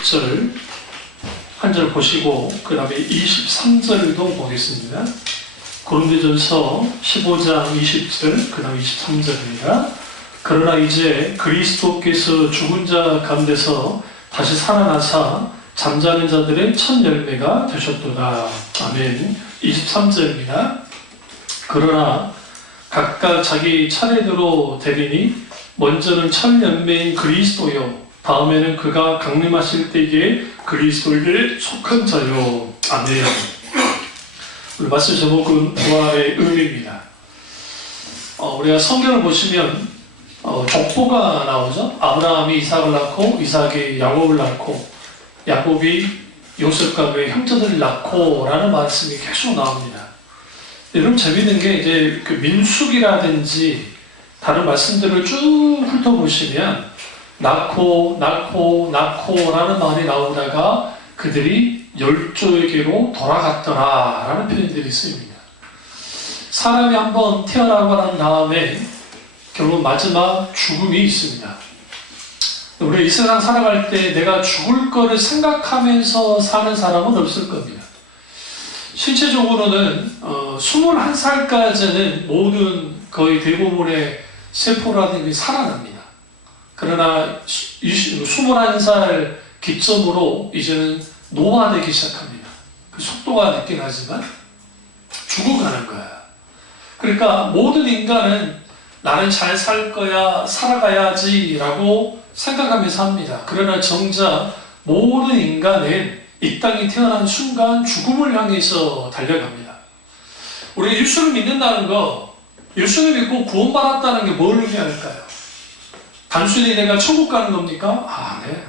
20절 한 절 보시고 그 다음에 23절도 보겠습니다. 고린도전서 15장 20절 그 다음에 23절입니다. 그러나 이제 그리스도께서 죽은 자 가운데서 다시 살아나사 잠자는 자들의 첫 열매가 되셨도다. 아멘. 23절입니다. 그러나 각각 자기 차례대로 되리니 먼저는 첫 열매인 그리스도요, 다음에는 그가 강림하실 때에 그리스도에게 속한 자요. 아멘. 우리 말씀 제목은 부활의 의미입니다. 우리가 성경을 보시면 족보가 나오죠. 아브라함이 이삭을 낳고 이삭이 야곱을 낳고 야곱이 요셉과 그의 형제들을 낳고 라는 말씀이 계속 나옵니다. 여러분 재밌는 게 이제 그 민수기라든지 다른 말씀들을 쭉 훑어보시면 낳고 라는 말이 나오다가 그들이 열조에게로 돌아갔더라 라는 표현들이 쓰입니다. 사람이 한번 태어나고 난 다음에 결국 마지막 죽음이 있습니다. 우리가 이 세상 살아갈 때 내가 죽을 거를 생각하면서 사는 사람은 없을 겁니다. 실제적으로는 21살까지는 모든 거의 대부분의 세포라든지 살아납니다. 그러나 21살 기점으로 이제는 노화되기 시작합니다. 그 속도가 늦긴 하지만 죽어가는 거야. 그러니까 모든 인간은 나는 잘 살 거야, 살아가야지 라고 생각하면서 합니다. 그러나 정작 모든 인간은 이 땅에 태어난 순간 죽음을 향해서 달려갑니다. 우리가 예수를 믿는다는 거, 예수를 믿고 구원받았다는 게 뭘 의미할까요? 단순히 내가 천국 가는 겁니까? 네.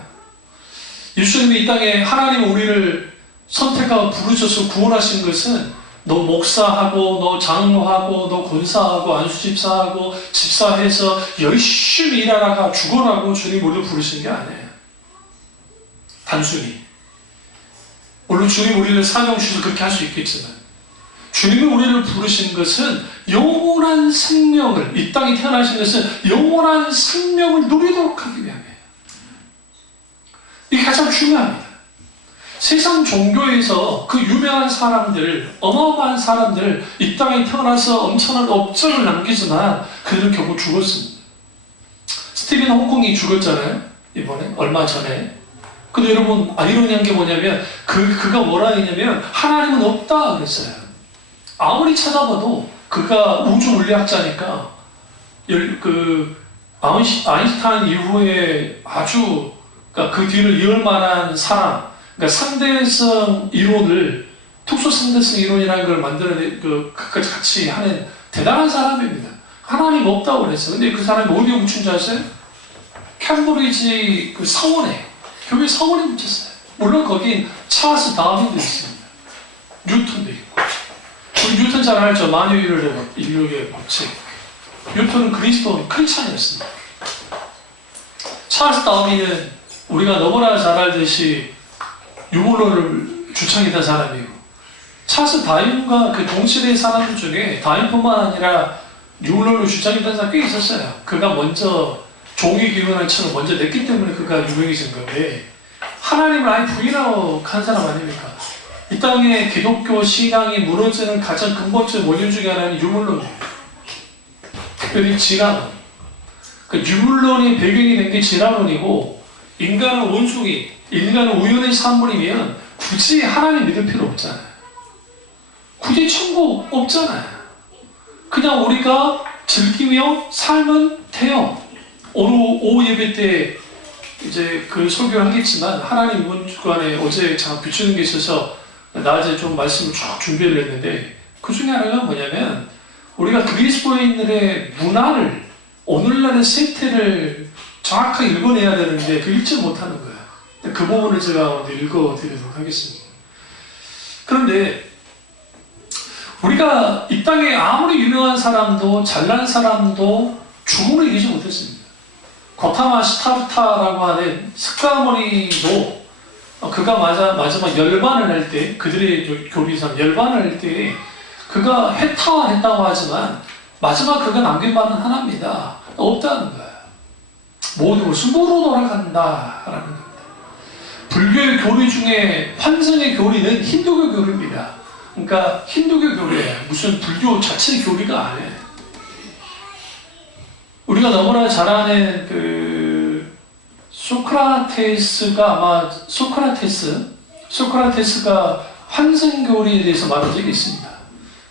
예수님이 이 땅에 하나님 우리를 선택하고 부르셔서 구원하신 것은 너 목사하고 너 장로하고 너 권사하고 안수집사하고 집사해서 열심히 일하다가 죽어라고 주님 우리를 부르신 게 아니에요. 단순히. 물론 주님 우리를 사명 주셔서 그렇게 할 수 있겠지만 주님이 우리를 부르신 것은 영원한 생명을, 이 땅에 태어나신 것은 영원한 생명을 누리도록 하기 위함이에요. 이게 가장 중요합니다. 세상 종교에서 그 유명한 사람들, 어마어마한 사람들, 이 땅에 태어나서 엄청난 업적을 남기지만 그들은 결국 죽었습니다. 스티븐 호킹이 죽었잖아요. 이번에 얼마 전에. 근데 여러분 아이러니한 게 뭐냐면 그가 뭐라 했냐면 하나님은 없다 그랬어요. 아무리 찾아봐도 그가 우주 물리학자니까 아인슈타인 이후에 아주 그러니까 그 뒤를 이을 만한 사람, 그러니까 상대성 이론을 특수 상대성 이론이라는 걸 만들어내 같이 하는 대단한 사람입니다. 하나님 없다고 그랬어요. 근데 그 사람이 어디에 묻힌 줄 아세요? 캠브리지 그 사원에 교회 사원에 묻혔어요. 물론 거긴 찰스 다윈도 있습니다. 뉴턴도 있고. 뉴턴 잘 알죠? 만유인류의 인류의 법칙. 뉴턴은 크리스찬이었습니다. 찰스 다윈은 우리가 너무나 잘 알듯이 유물론을 주창했던 사람이고, 찰스 다윈과 그 동시대의 사람들 중에 다윈뿐만 아니라 유물론을 주창했던 사람이 꽤 있었어요. 그가 먼저 종이기운을처럼 먼저 냈기 때문에 그가 유명해진 건데, 하나님을 아예 부인하고 한 사람 아닙니까? 이 땅에 기독교 신앙이 무너지는 가장 근본적인 원인 중에 하나는 유물론이에요. 특별히 진화론. 그 유물론이 배경이 된 게 진화론이고, 인간은 원숭이, 인간은 우연의 산물이면 굳이 하나님 믿을 필요 없잖아요. 굳이 천국 없잖아요. 그냥 우리가 즐기며 살면 돼요. 오늘 오후 예배 때 이제 그 설교를 하겠지만 하나님 문관에 어제 제가 비추는 게 있어서 낮에 좀 말씀을 쭉 준비를 했는데 그 중에 하나가 뭐냐면 우리가 그리스도인들의 문화를 오늘날의 세태를 정확하게 읽어내야 되는데 그 읽지 못하는 거예요. 그 부분을 제가 오늘 읽어드리도록 하겠습니다. 그런데 우리가 이 땅에 아무리 유명한 사람도 잘난 사람도 죽음을 이기지 못했습니다. 고타마 시타르타라고 하는 스카모니도 그가 마지막 열반을 할 때, 그들의 교리상 열반을 할 때 그가 해탈했다고 하지만 마지막 그가 남긴 바는 하나입니다. 없다는 거예요. 모든 것은 무로 돌아간다라는 겁니다. 불교의 교리 중에 환생의 교리는 힌두교 교리입니다. 그러니까 힌두교 교리예요. 무슨 불교 자체의 교리가 아니에요. 우리가 너무나 잘 아는 소크라테스가 아마 소크라테스가 환생 교리에 대해서 말한 적이 있습니다.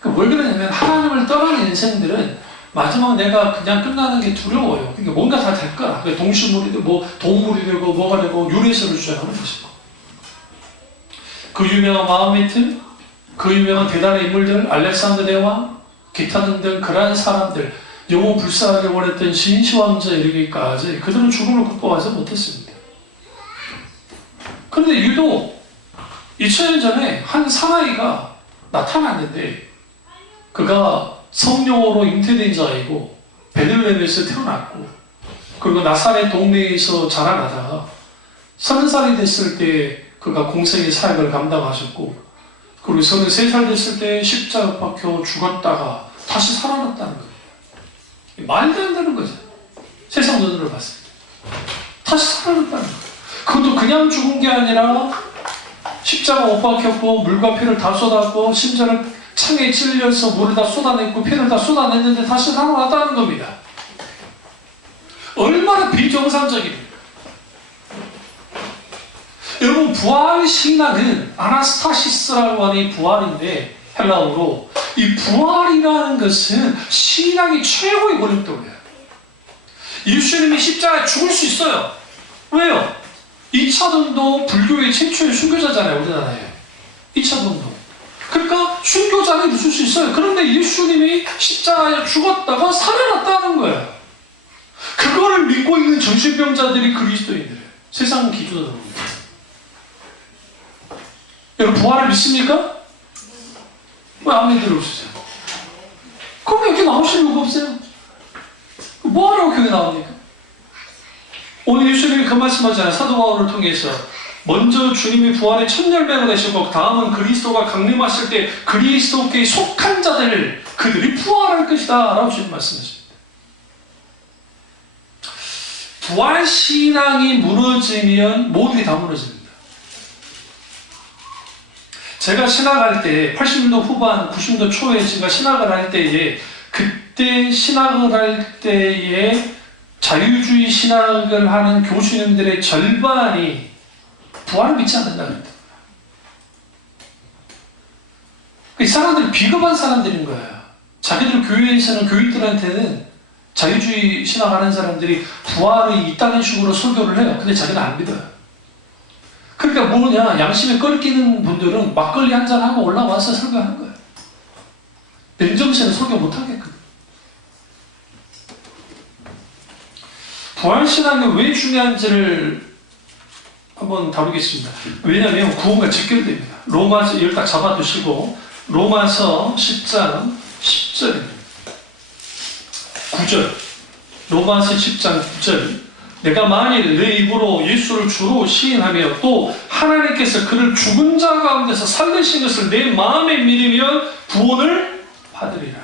왜 그러냐면 하나님을 떠나는 인생들은 마지막 내가 그냥 끝나는 게 두려워요. 그러니까 뭔가 다 될 거야. 동식물이 되고 동물이 되고 뭐가 되고 유래설을 주장하는 것이고. 그 유명한 마호메트, 그 유명한 대단한 인물들, 알렉산더 대왕, 기타 등등 그러한 사람들, 영혼 불사하게 원했던 신시황자에 이르기까지 그들은 죽음을 극복하지 못했습니다. 그런데 유독 2000년 전에 한 사나이가 나타났는데 그가 성령으로 잉태된 자이고 베들레헴에서 태어났고 그리고 나사렛 동네에서 자라나다가 30살이 됐을 때 그가 공생의 사역을 감당하셨고 그리고 33살 됐을 때 십자가 박혀 죽었다가 다시 살아났다는 거예요. 말도 안 되는 거죠. 세상 눈으로 봤을 때 다시 살아났다는 거예요. 그것도 그냥 죽은 게 아니라 십자가 못 박혔고 물과 피를 다 쏟았고 심지어는 창에 찔려서 물을 다 쏟아냈고 피를 다 쏟아냈는데 다시 살아났다는 겁니다. 얼마나 비정상적입니까? 여러분, 부활 신앙은 아나스타시스라고 하는 이 부활인데 헬라어로 이 부활이라는 것은 신앙의 최고의 원칙도예요. 예수님이 십자가에 죽을 수 있어요. 왜요? 2차 전도 불교의 최초의 순교자잖아요, 우리나라에. 2차 전도. 그러니까 순교자는 있을 수 있어요. 그런데 예수님이 십자가에 죽었다가 살아났다는 거예요. 그거를 믿고 있는 정신병자들이 그리스도인들이에요. 세상 기준으로. 여러분, 부활을 믿습니까? 왜 아멘 들어오시죠? 그럼 여기 나오실 이유가 없어요. 뭐하라고 교회 나옵니까? 오늘 예수님이 그 말씀하잖아요. 사도 바울을 통해서 먼저 주님이 부활의 첫 열매가 되시고 다음은 그리스도가 강림하실 때 그리스도께 속한 자들 그들이 부활할 것이다 라고 주님 말씀하십니다. 부활 신앙이 무너지면 모든 게 다 무너집니다. 제가 신학할 때 80년도 후반 90년도 초에 제가 신학을 할 때에 그때 신학을 할 때에 자유주의 신학을 하는 교수님들의 절반이 부활을 믿지 않는다 그랬다. 이 사람들이 비겁한 사람들인 거예요. 자기들 교회에서는 교인들한테는 자유주의 신학하는 사람들이 부활이 있다는 식으로 설교를 해요. 근데 자기는 안 믿어요. 그러니까 뭐냐, 양심에 끓기는 분들은 막걸리 한잔하고 올라와서 설교하는 거예요. 맨정신에 설교 못하게끔. 부활신앙이 왜 중요한지를 한번 다루겠습니다. 왜냐하면 구원과 직결됩니다. 로마서, 이걸 딱 잡아두시고 로마서 10장 10절입니다. 9절. 로마서 10장 9절. 내가 만일 내 입으로 예수를 주로 시인하며 또 하나님께서 그를 죽은 자 가운데서 살리신 것을 내 마음에 믿으면 구원을 받으리라.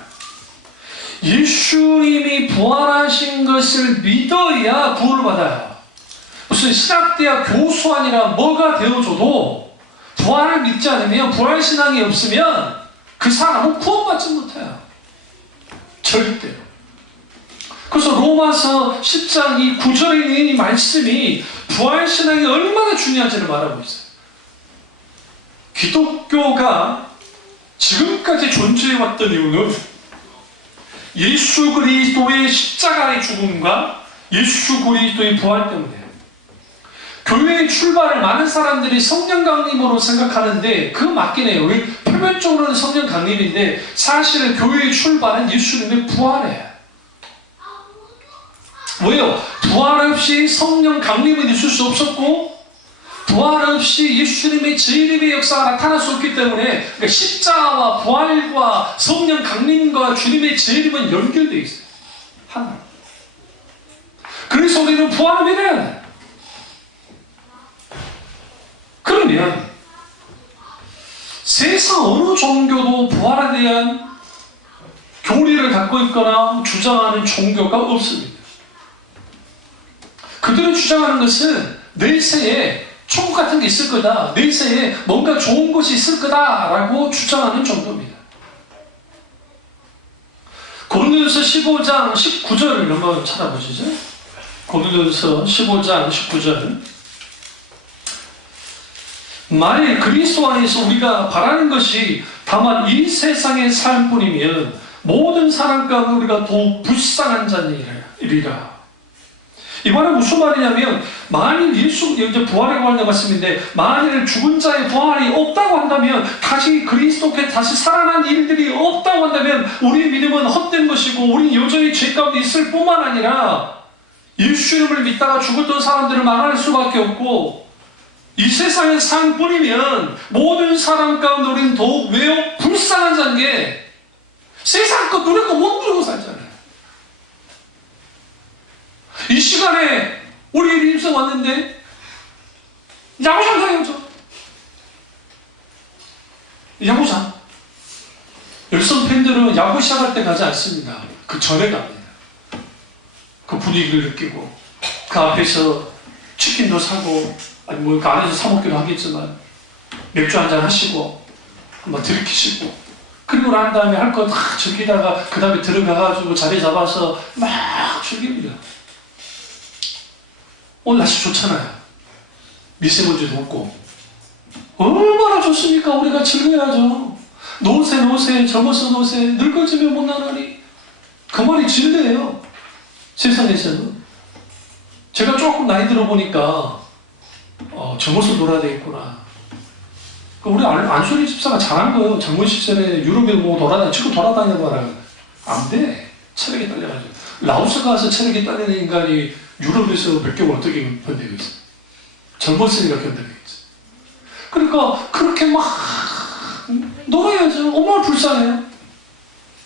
예수님이 부활하신 것을 믿어야 구원을 받아요. 무슨 신학대학 교수 아니라 뭐가 되어줘도 부활을 믿지 않으면, 부활신앙이 없으면 그 사람은 구원받지 못해요. 절대로. 그래서 로마서 10장 이 9절에 있는 이 말씀이 부활신앙이 얼마나 중요한지를 말하고 있어요. 기독교가 지금까지 존재해왔던 이유는 예수 그리스도의 십자가의 죽음과 예수 그리스도의 부활 때문이에요. 교회의 출발을 많은 사람들이 성령 강림으로 생각하는데 그건 맞긴 해요. 표면적으로는 성령 강림인데 사실은 교회의 출발은 예수님의 부활이에요. 왜요? 부활 없이 성령 강림은 있을 수 없었고 부활 없이 예수님의 재림의 역사가 나타날 수 없기 때문에 그러니까 십자가와 부활과 성령 강림과 주님의 재림은 연결되어 있어요. 하나. 그래서 우리는 부활을 믿어야 돼요. 그러면 세상 어느 종교도 부활에 대한 교리를 갖고 있거나 주장하는 종교가 없습니다. 그들이 주장하는 것은 내세에 천국 같은 게 있을 거다, 내세에 뭔가 좋은 것이 있을 거다라고 주장하는 정도입니다. 고린도전서 15장 19절을 한번 찾아보시죠. 고린도전서 15장 19절. 만일 그리스도 안에서 우리가 바라는 것이 다만 이 세상의 삶뿐이면 모든 사람 가운데 우리가 더욱 불쌍한 자니라. 이 말은 무슨 말이냐면, 만일 예수, 이제 부활에 관한 말씀인데, 만일 죽은 자의 부활이 없다고 한다면, 다시 그리스도께 다시 살아난 일들이 없다고 한다면, 우리의 믿음은 헛된 것이고, 우리는 여전히 죄 가운데 있을 뿐만 아니라, 예수 이름을 믿다가 죽었던 사람들을 망할 수밖에 없고, 이 세상의 삶뿐이면 모든 사람 가운데 우리는 더욱 매우 불쌍한 자인 게, 세상 것 누릴 거 못 누리고 살잖아요. 이 시간에 우리 인생 왔는데 야구장 가야죠. 야구장. 열성 팬들은 야구 시작할 때 가지 않습니다. 그 전에 갑니다. 그 분위기를 느끼고 그 앞에서 치킨도 사고, 아니 뭐 그 안에서 사 먹기도 하겠지만 맥주 한잔 하시고 한번 들이키시고, 그리고 난 다음에 할 거 다 즐기다가 그 다음에 들어가가지고 자리 잡아서 막 즐깁니다. 오늘 날씨 좋잖아요. 미세먼지도 없고. 얼마나 좋습니까? 우리가 즐겨야죠. 노세 젊어서 노세 늙어지면 못 나가니. 그 말이 진리예요. 세상에서는. 제가 조금 나이 들어보니까 젊어서 놀아야 되겠구나. 우리 안소리 집사가 잘한 거예요. 젊은 시절에 유럽에 뭐 지금 돌아다녀봐라. 안 돼. 체력이 딸려가지고. 라오스 가서 체력이 딸리는 인간이 유럽에서 몇 개월 어떻게 견디겠어? 젊었으니까 견디겠어. 그러니까 그렇게 막 놀아야죠. 얼마나 불쌍해요.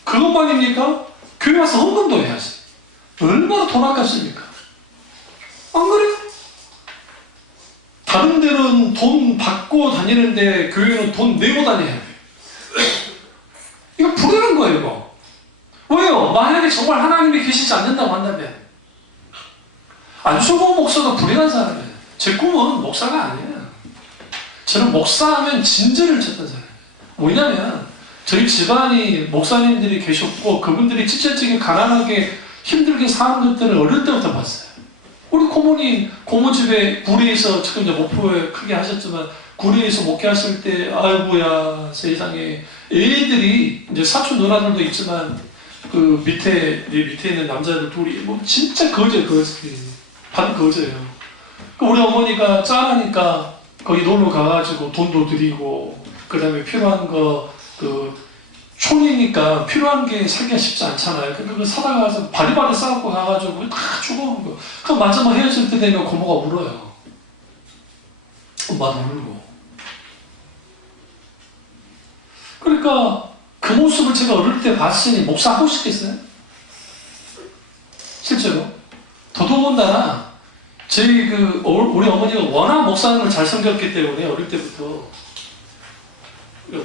그것만입니까? 교회 와서 헌금도 해야지. 얼마나 돈 아깝습니까? 안 그래요? 다른 데는 돈 받고 다니는데 교회는 돈 내고 다녀야 돼요. 이거 부르는 거예요, 이거. 왜요? 만약에 정말 하나님이 계시지 않는다고 한다면, 안수봉 목사가 불행한 사람이에요. 제 꿈은 목사가 아니에요. 저는 목사하면 진저를 쳤던 사람이에요. 왜냐면 저희 집안이 목사님들이 계셨고, 그분들이 찌질찌게 가난하게 힘들게 사는 것들을 어릴 때부터 봤어요. 우리 고모 집에 구리에서, 지금 이제 목포에 크게 하셨지만 구리에서 목회하실 때, 아이고야 세상에, 애들이 이제 사촌 누나들도 있지만 그 밑에 있는 남자들 둘이 뭐 진짜 거저예요. 반 거저예요. 우리 어머니가 짠하니까 거기 놀러 가가지고 돈도 드리고, 그 다음에 필요한 거, 촌이니까 필요한 게 사기가 쉽지 않잖아요. 그거 사다 가서 바리바리 싸갖고 가가지고 다 주고 오는 거. 그럼 마지막 헤어질 때 되면 고모가 울어요. 엄마도 울고. 그러니까 그 모습을 제가 어릴 때 봤으니 목사하고 싶겠어요? 실제로. 더더군다나 우리 어머니가 워낙 목사님을 잘 섬겼기 때문에 어릴 때부터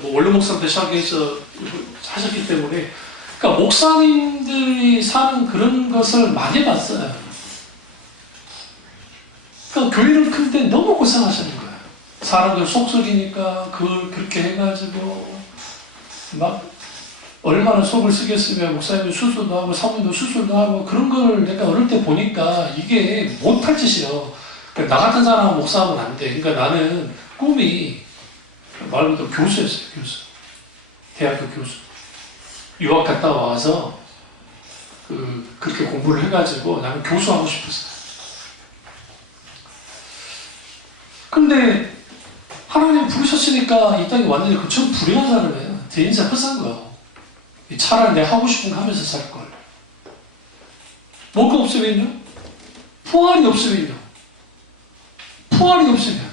원로 목사한테 시작해서 하셨기 때문에, 그러니까 목사님들이 사는 그런 것을 많이 봤어요. 그러니까 교회를 클 때 너무 고생하시는 거예요. 사람들 속썩이니까 그걸 그렇게 해가지고 막 얼마나 속을 쓰겠으면 목사님도 수술도 하고 사모님도 수술도 하고, 그런 걸 내가 어릴 때 보니까 이게 못할 짓이요. 그러니까 나 같은 사람은 목사하면 안 돼. 그러니까 나는 꿈이 말 그대로 교수였어요. 교수. 대학교 교수. 유학 갔다 와서 그렇게 공부를 해가지고 나는 교수하고 싶었어요. 근데 하나님 부르셨으니까 이 땅에 왔는데 그처럼 불행한 사람이에요. 제 인생 헛산 거예요. 차라리 내가 하고 싶은 거 하면서 살걸. 뭐가 없으면요? 부활이 없으면요? 부활이 없으면.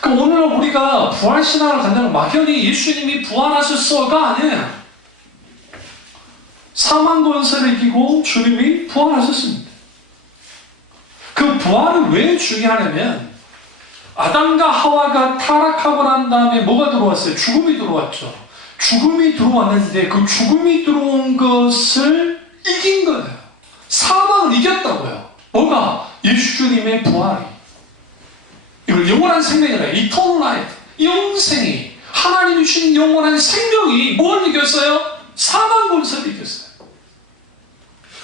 그럼 오늘 우리가 부활신앙을 간다는 막연히 예수님이 부활하셨어가 아니에요. 사망 권세를 이기고 주님이 부활하셨습니다. 그 부활은 왜 중요하냐면, 아담과 하와가 타락하고 난 다음에 뭐가 들어왔어요? 죽음이 들어왔죠. 죽음이 들어왔는데 그 죽음이 들어온 것을 이긴 거예요. 사망을 이겼다고요. 뭐가? 예수 주님의 부활이. 이걸 영원한 생명이라 해요. Eternal life. 영생이, 하나님이 주신 영원한 생명이 뭘 이겼어요? 사망 권세를 이겼어요.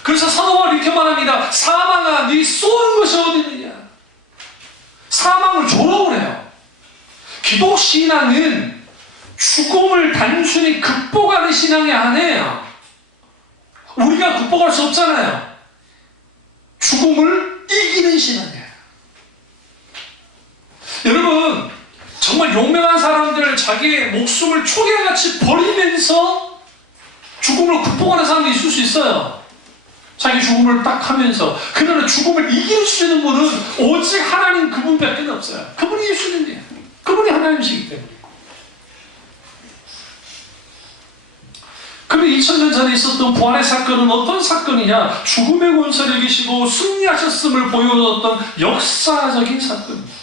그래서 사도 바울이 이렇게 말합니다. 사망아, 네 쏘은 것이 어디 있느냐? 사망을 조롱을 해요. 기독 신앙은 죽음을 단순히 극복하는 신앙이 아니에요. 우리가 극복할 수 없잖아요. 죽음을 이기는 신앙이에요. 여러분, 정말 용맹한 사람들, 자기의 목숨을 초계같이 버리면서 죽음을 극복하는 사람이 있을 수 있어요. 자기 죽음을 딱 하면서. 그러나 죽음을 이길 수 있는 분은 오직 하나님 그분밖에 없어요. 그분이 예수님이에요. 그분이 하나님이시기 때문에. 그런데 2000년 전에 있었던 부활의 사건은 어떤 사건이냐? 죽음의 권세를 이기시고 승리하셨음을 보여줬던 역사적인 사건입니다.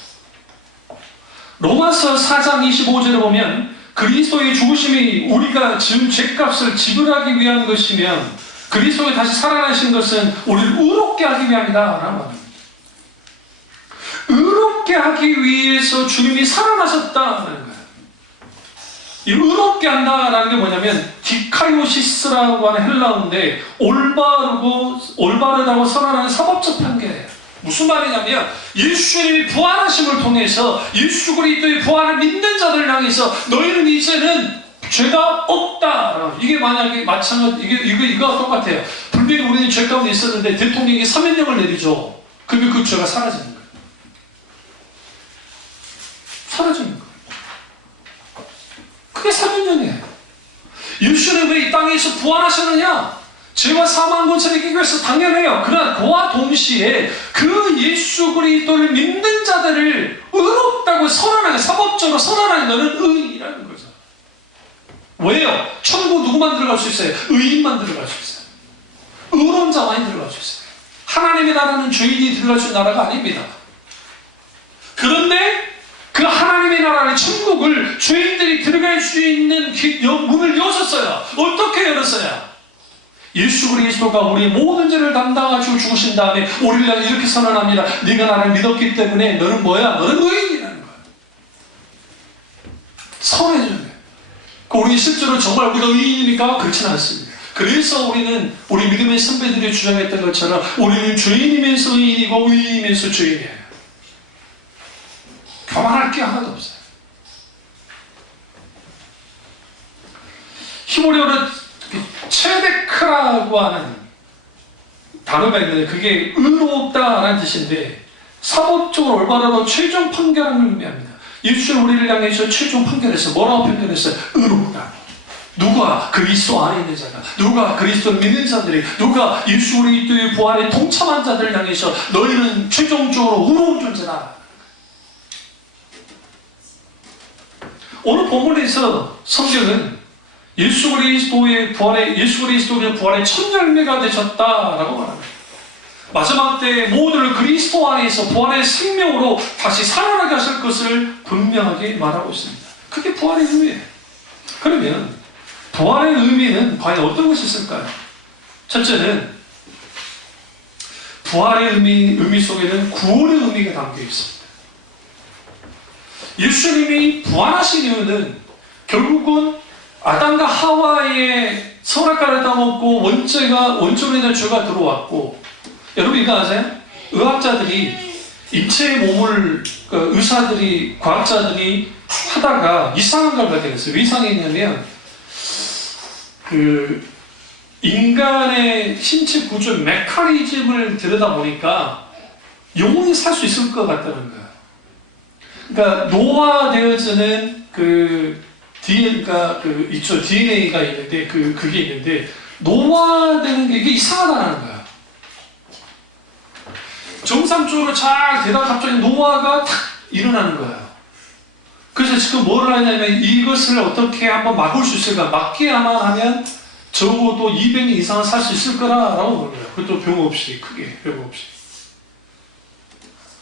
로마서 4장 25절에 보면 그리스도의 죽으심이 우리가 지은 죄값을 지불하기 위한 것이면 그리스도가 다시 살아나신 것은 우리를 의롭게 하기 위함이다 라고 합니다. 의롭게 하기 위해서 주님이 살아나셨다는 거예요. 이 의롭게 한다라는 게 뭐냐면 디카이오시스라고 하는 헬라어인데 올바르다고 선언하는 사법적 판결이에요. 무슨 말이냐면 예수님이 부활하심을 통해서 예수 그리스도의 부활을 믿는 자들을 향해서 너희는 이제는 죄가 없다. 이게 만약에 마찬가지 이거 똑같아요. 분명히 우리는 죄 가운데 있었는데 대통령이 사면령을 내리죠. 그러면 그 죄가 사라지는 거예요. 사라지는 거예요. 그게 사면령이에요. 예수는 왜 이 땅에서 부활하셨느냐? 죄와 사망 권세를 이기기 위해서 당연해요. 그러나 그와 동시에 그 예수 그리스도를 믿는 자들을 의롭다고 선언하는, 사법적으로 선언하는 너는 의인이라는 거죠. 왜요? 천국 누구만 들어갈 수 있어요? 의인만 들어갈 수 있어요. 의로운 자만이 들어갈 수 있어요. 하나님의 나라는 죄인이 들어갈 수 있는 나라가 아닙니다. 그런데 그 하나님의 나라의 천국을 죄인들이 들어갈 수 있는 문을 여셨어요. 어떻게 열었어요? 예수 그리스도가 우리의 모든 죄를 담당하시고 죽으신 다음에 우리를 향해 이렇게 선언합니다. 네가 나를 믿었기 때문에 너는 뭐야? 너는 의인이라는 거야. 선해주는 거예요. 우리 실제로 정말 우리가 의인입니까? 그렇지는 않습니다. 그래서 우리는 우리 믿음의 선배들이 주장했던 것처럼 우리는 죄인이면서 의인이고 의인이면서 죄인이에요. 교만할 게 하나도 없어요. 히브리어로 체데크라고 하는 단어가 있는데 그게 의롭다라는 뜻인데 사법적으로 올바르고 최종 판결을 의미합니다. 예수는 우리를 향해서 최종 판결에서 뭐라고 판결했어요? 의롭다. 누가 그리스도 안에 있는 자가, 누가 그리스도를 믿는 자들이, 누가 예수 그리스도의 부활에 동참한 자들을 향해서 너희는 최종적으로 의로운 존재다. 오늘 본문에서 성경은 예수 그리스도의 부활의 첫 열매가 되셨다라고 말합니다. 마지막 때 모두를 그리스도 안에서 부활의 생명으로 다시 살아나게 하실 것을 분명하게 말하고 있습니다. 그게 부활의 의미예요. 그러면 부활의 의미는 과연 어떤 것이 있을까요? 첫째는 부활의 의미 속에는 구원의 의미가 담겨 있습니다. 예수님이 부활하신 이유는 결국은 아담과 하와의 선악과를 따먹고 원죄로 인한 죄가 들어왔고, 여러분 이거 아세요? 의학자들이 인체의 몸을 의사들이 과학자들이 하다가 이상한 걸 발견했어요. 왜 이상했냐면 인간의 신체 구조 메커니즘을 들여다보니까 영원히 살 수 있을 것 같다는 거예요. 그러니까 노화되어지는 DNA가 있는데 그게 있는데 노화되는 게 이게 이상하다는 거야. 정상적으로 잘 되다가 갑자기 노화가 탁 일어나는 거야. 그래서 지금 뭐를 하냐면 이것을 어떻게 한번 막을 수 있을까? 막기야만 하면 적어도 200년 이상은 살 수 있을 거라고 보는 거야. 그것도 병 없이, 크게 병 없이.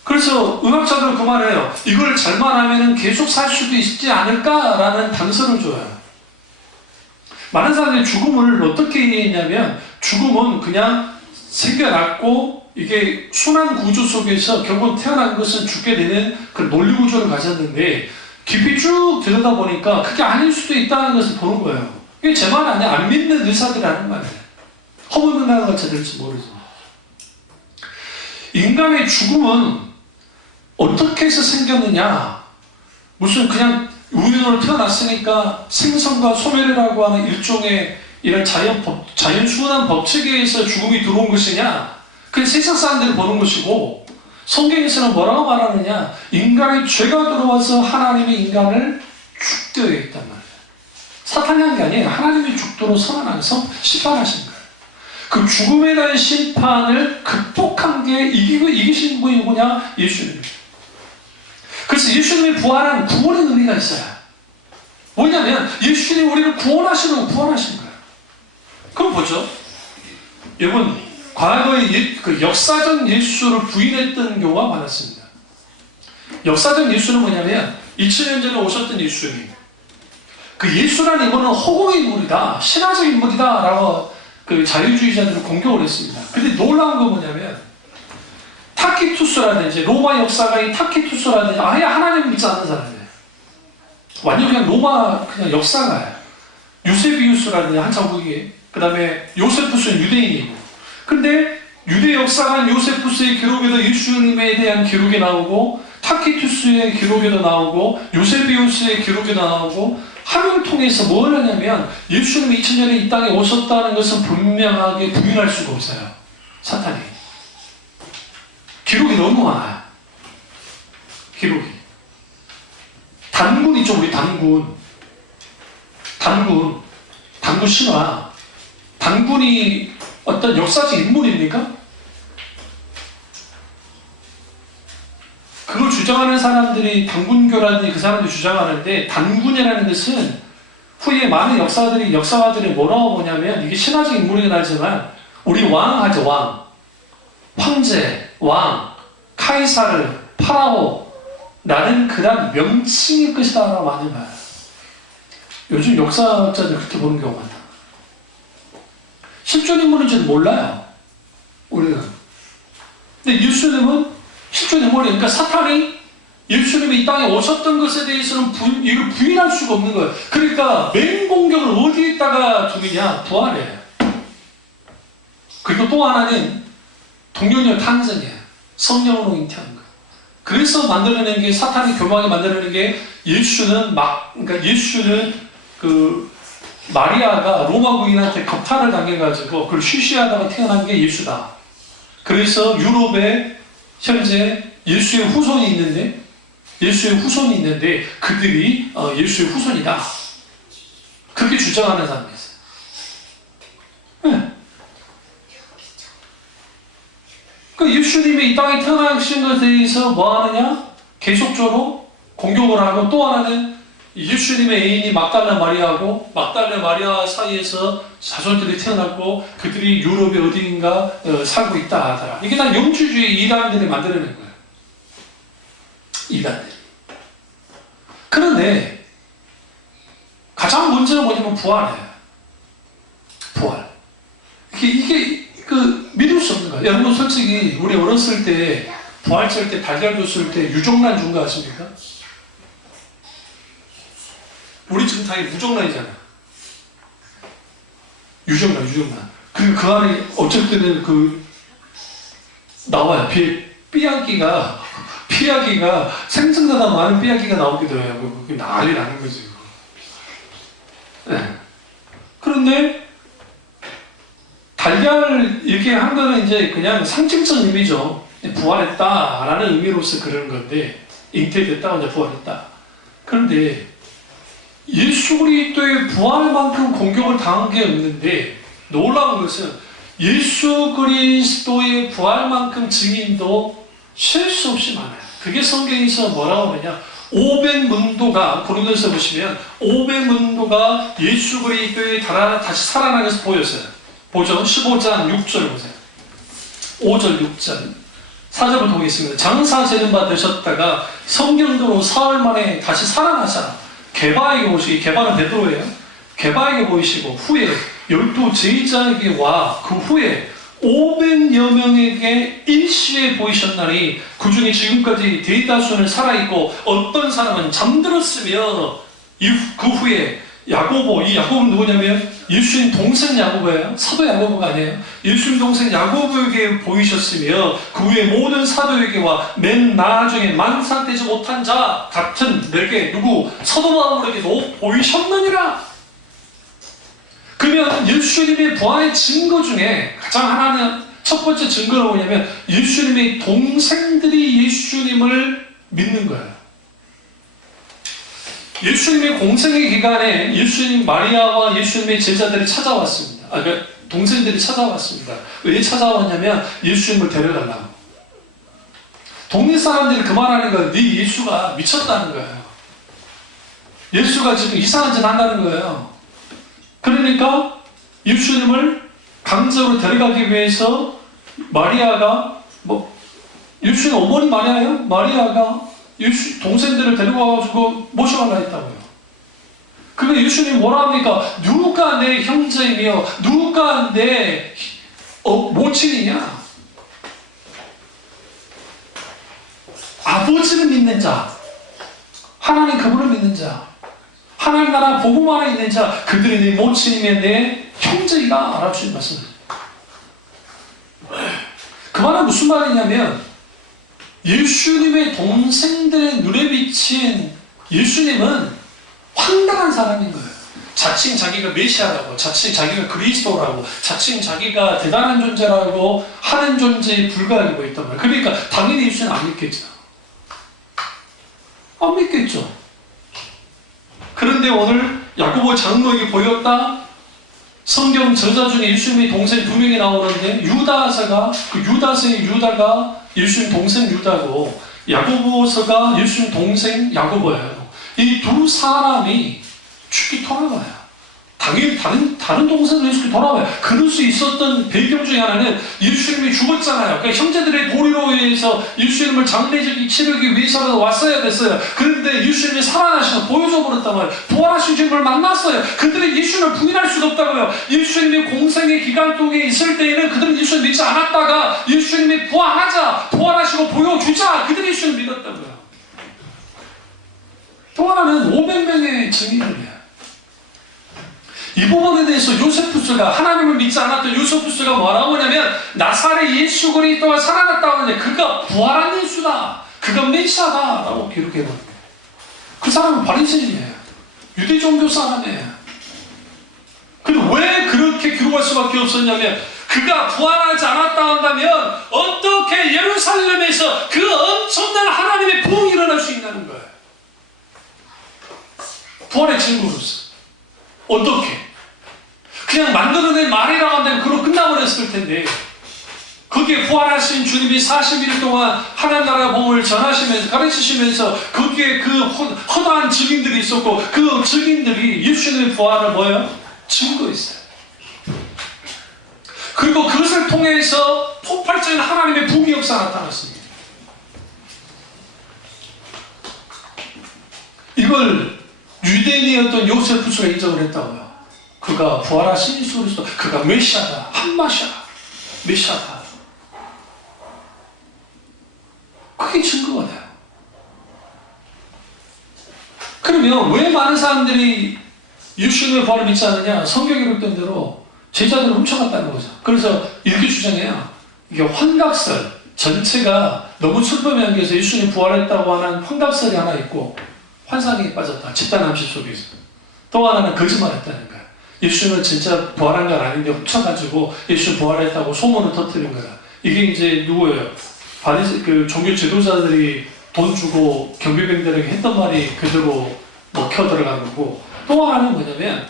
그래서 의학자들은 그 말을 해요. 이걸 잘만 하면 계속 살 수도 있지 않을까라는 단서를 줘요. 많은 사람들이 죽음을 어떻게 이해했냐면 죽음은 그냥 생겨났고 이게 순환 구조 속에서 결국 태어난 것은 죽게 되는 그 논리 구조를 가졌는데 깊이 쭉 들여다보니까 그게 아닐 수도 있다는 것을 보는 거예요. 이게 제 말 아니야. 안 믿는 의사들이라는 말이에요. 허물문화가 같이 될지 모르지만. 인간의 죽음은 어떻게 해서 생겼느냐? 무슨 그냥 우연으로 태어났으니까 생선과 소멸이라고 하는 일종의 이런 자연수운한 법칙에 의해서 죽음이 들어온 것이냐? 그게 세상 사람들이 보는 것이고, 성경에서는 뭐라고 말하느냐? 인간의 죄가 들어와서 하나님이 인간을 죽도록 했단 말이에요. 사탄이 한 게 아니에요. 하나님이 죽도록 선언하면서 심판하신 거예요. 그 죽음에 대한 심판을 극복한 게 이기신 분이 누구냐? 예수님입니다. 그래서 예수님이 부활한 구원의 의미가 있어요. 뭐냐면 예수님이 우리를 구원하시는 거예요. 그럼 보죠. 여러분, 과거에 그 역사적 예수를 부인했던 경우가 많았습니다. 역사적 예수는 뭐냐면 2000년 전에 오셨던 예수님. 그 예수라는 인물은 허구의 인물이다, 신화적 인물이다 라고 그 자유주의자들을 공격을 했습니다. 근데 놀라운 건 뭐냐면 타키투스라든지 로마 역사가인 타키투스라든지 아예 하나님을 믿지 않는 사람이에요. 완전 그냥 로마 그냥 역사가예요. 유세비우스라든지 한참 후기에, 그 다음에 요세푸스는 유대인이고, 근데 유대 역사관 요세푸스의 기록에도 예수님에 대한 기록이 나오고, 타키투스의 기록에도 나오고, 요세비우스의 기록에도 나오고, 하루를 통해서 뭘 하냐면 예수님이 2000년에 이 땅에 오셨다는 것은 분명하게 부인할 수가 없어요. 사탄이. 기록이 너무 많아요. 기록이. 단군 있죠, 우리 단군. 단군 신화. 단군이 어떤 역사적 인물입니까? 그걸 주장하는 사람들이 단군교라든지 그 사람들이 주장하는데, 단군이라는 것은 후에 많은 역사가들이 뭐라고 보냐면, 이게 신화적 인물이긴 하지만 우리 왕 하죠. 왕, 황제, 왕, 카이사르, 파라오 라는 그런 명칭일 것이다 라고 많이 봐요. 요즘 역사학자들 그렇게 보는 경우가 많다. 실존 인물인지는 몰라요, 우리는. 근데 예수님은 실존 인물이에요. 그러니까 사탄이 예수님이 이 땅에 오셨던 것에 대해서는 이걸 부인할 수가 없는 거예요. 그러니까 메인 공격을 어디에다가 두느냐? 부활이에요. 그리고 또 하나는 동정녀 탄생이에요. 성령으로 잉태하는 거예요. 그래서 만들어낸 게, 사탄이 교묘하게 만들어낸 게, 그러니까 예수는 그 마리아가 로마 부인한테 겁탈을 당해가지고 그걸 쉬쉬하다가 태어난 게 예수다. 그래서 유럽에 현재 예수의 후손이 있는데 그들이 예수의 후손이다. 그렇게 주장하는 사람이 있어요. 네. 그러니까 예수님이 이 땅에 태어나신 것에 대해서 뭐 하느냐? 계속적으로 공격을 하고, 또 하나는 예수님의 애인이 막달라 마리아하고 막달라 마리아 사이에서 자손들이 태어났고 그들이 유럽의 어디인가 살고 있다 하더라. 이게 다 영주주의 이단들이 만들어낸 거예요. 이단들. 그런데 가장 문제는 뭐냐면 부활이에요. 부활. 이게 믿을 수 없는 거예요. 여러분, 솔직히 우리 어렸을 때 부활절 때 달걀 줬을 때 유정란 준 거 아십니까? 우리 지금 다 무정란이잖아요. 유정란. 그리고 그 안에 어쩔 때는 나와요. 삐약기가 생생보다 많은 삐약기가 나오기도 해요. 그게 난리 나는 거지. 네. 그런데 달걀을 이렇게 한 거는 이제 그냥 상징적 의미죠. 부활했다라는 의미로서 그러는 건데, 잉태됐다, 이제 부활했다. 그런데 예수 그리스도의 부활만큼 공격을 당한 게 없는데, 놀라운 것은 예수 그리스도의 부활만큼 증인도 쉴 수 없이 많아요. 그게 성경에서 뭐라고 하느냐? 500문도가, 고린도서 보시면 500문도가 예수 그리스도의 다시 살아나는 것을 보였어요. 보죠. 15장 6절 보세요. 5절 6절 4절을 보겠습니다. 장사 제는 되셨다가 성경대로 사흘 만에 다시 살아나사 게바에게 보시고, 게바는 베드로예요. 게바에게 보이시고 후에 12 제자에게 와 그 후에 500여 명에게 일시에 보이셨나니 그 중에 지금까지 대다수는 살아있고 어떤 사람은 잠들었으며 그 후에 야고보, 이 야고보는 누구냐면 예수님 동생 야고보예요. 사도 야고보가 아니에요. 예수님 동생 야고보에게 보이셨으며 그 후에 모든 사도에게와 맨 나중에 만삭되지 못한 자 같은 내게 누구 사도 바울에게도 보이셨느니라. 그러면 예수님의 부활의 증거 중에 가장 하나는 첫 번째 증거는 뭐냐면 예수님의 동생들이 예수님을 믿는 거예요. 예수님의 공생의 기간에 예수님 마리아와 예수님의 제자들이 찾아왔습니다. 그러니까 동생들이 찾아왔습니다. 왜 찾아왔냐면 예수님을 데려가려고. 동네 사람들이 그 말하는 거예요. 네 예수가 미쳤다는 거예요. 예수가 지금 이상한 짓 한다는 거예요. 그러니까 예수님을 강제로 데려가기 위해서 마리아가 예수님 어머니 마리아예요? 마리아가 동생들을 데려와가지고 모셔가려 했다고요. 그러면 예수님 뭐라 합니까? 누가 내 형제이며 누가 내 모친이냐? 아버지를 믿는 자, 하나님 그분을 믿는 자, 하나님 나라 복음 안에 있는 자, 그들이 내 모친이며 내 형제이다 라고 주님 말씀합니다. 그 말은 무슨 말이냐면 예수님의 동생들의 눈에 비친 예수님은 황당한 사람인 거예요. 자칭 자기가 메시아라고, 자칭 자기가 그리스도라고, 자칭 자기가 대단한 존재라고 하는 존재에 불과하게 보였단 말이에요. 그러니까 당연히 예수는 안 믿겠죠. 안 믿겠죠. 그런데 오늘 야고보 장로에게 보였다. 성경 저자 중에 예수님의 동생 두 명이 나오는데 유다서가 그 유다서의 유다가 예수님 동생 유다고 야고보서가 예수님 동생 야고보예요. 이 두 사람이 죽기 돌아가요. 당연히 다른 동생들 예수님이 돌아와요. 그럴 수 있었던 배경 중에 하나는 예수님이 죽었잖아요. 그러니까 형제들의 도리로 의해서 예수님을 장례식이 치르기 위해서라도 왔어야 됐어요. 그런데 예수님이 살아나셔서 보여줘 버렸단 말이에요. 부활하신 주님을 만났어요. 그들은 예수님을 부인할 수가 없다고요. 예수님이 공생의 기간 동에 있을 때에는 그들은 예수님을 믿지 않았다가 예수님이 부활하시고 보여주자 그들이 예수님을 믿었다고요. 또 하나는 500명의 증인이에요. 이 부분에 대해서 요세푸스가 하나님을 믿지 않았던 요세푸스가 뭐라고 하냐면 나사렛 예수 그리스도가 살아났다고 하는데 그가 부활한 예수다. 그가 메시아다 라고 기록해버립니다. 그 사람은 바리새인이에요. 유대 종교 사람이에요. 근데 왜 그렇게 기록할 수밖에 없었냐면 그가 부활하지 않았다 한다면 어떻게 예루살렘에서 그 엄청난 하나님의 부흥이 일어날 수 있냐는 거예요. 부활의 증거로서. 어떻게? 그냥 만들어낸 말이라고 한다면 그로 끝나버렸을 텐데 거기에 부활하신 주님이 40일 동안 하나님 나라의 복음을 전하시면서 가르치시면서 거기에 그 허다한 증인들이 있었고 그 증인들이 예수님의 부활을 뭐예요? 증거했어요. 그리고 그것을 통해서 폭발적인 하나님의 부흥 역사가 나타났습니다. 이걸 유대인이었던 요세푸스가 인정을 했다고요. 그가 부활하신 예수 그리스도, 그가 메시아다, 한마시아, 메시아다. 그게 증거가 돼요. 그러면 왜 많은 사람들이 예수님의 부활을 믿지 않느냐? 성경에 기록된 대로 제자들을 훔쳐갔다는 거죠. 그래서 이렇게 주장해요. 이게 환각설 전체가 너무 슬픔에 안겨서 예수님 부활했다고 하는 환각설이 하나 있고 환상에 빠졌다. 집단암시 속에서. 또 하나는 거짓말했다는 거야. 예수님은 진짜 부활한 건 아닌데 훔쳐가지고 예수 부활했다고 소문을 터뜨린 거야. 이게 이제 누구예요? 그 종교 지도자들이 돈 주고 경비병들에게 했던 말이 그대로 먹혀 들어간 거고 또 하나는 뭐냐면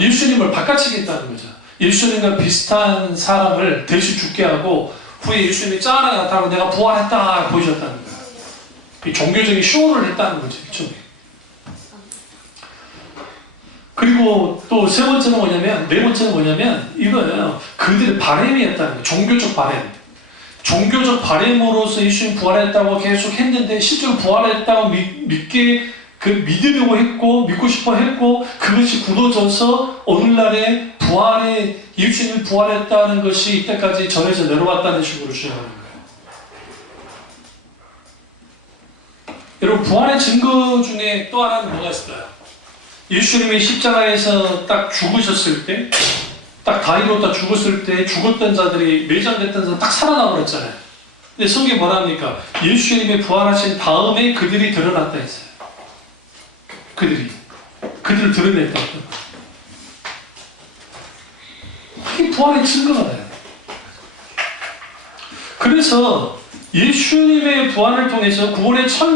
예수님을 바꿔치기 했다는 거죠. 예수님과 비슷한 사람을 대신 죽게 하고 후에 예수님이 짠하게 나타나고 내가 부활했다 보여줬다는 거야. 종교적인 쇼를 했다는 거죠. 이쪽에. 그리고 또 세 번째는 뭐냐면, 네 번째는 뭐냐면, 이거예요. 그들의 바램이었다는 거예요. 종교적 바램. 종교적 바램으로서 예수님 부활했다고 계속 했는데, 실제로 부활했다고 믿게 그 믿으려고 했고 믿고 싶어 했고 그것이 굳어져서 오늘날에 부활의 예수님이 부활했다는 것이 이때까지 전해져 내려왔다는 식으로 주장하는 거예요. 여러분 부활의 증거 중에 또 하나는 뭐가 있을까요? 예수님이 십자가에서 딱 죽으셨을 때, 딱 다리로 딱 죽었을 때 죽었던 자들이 매장됐던 자들 딱 살아나 버렸잖아요. 근데 성경이 뭐라 합니까? 예수님이 부활하신 다음에 그들이 드러났다 했어요. 그들을 드러냈다. 이게 부활의 증거가 돼요. 그래서 예수님의 부활을 통해서 부활의 첫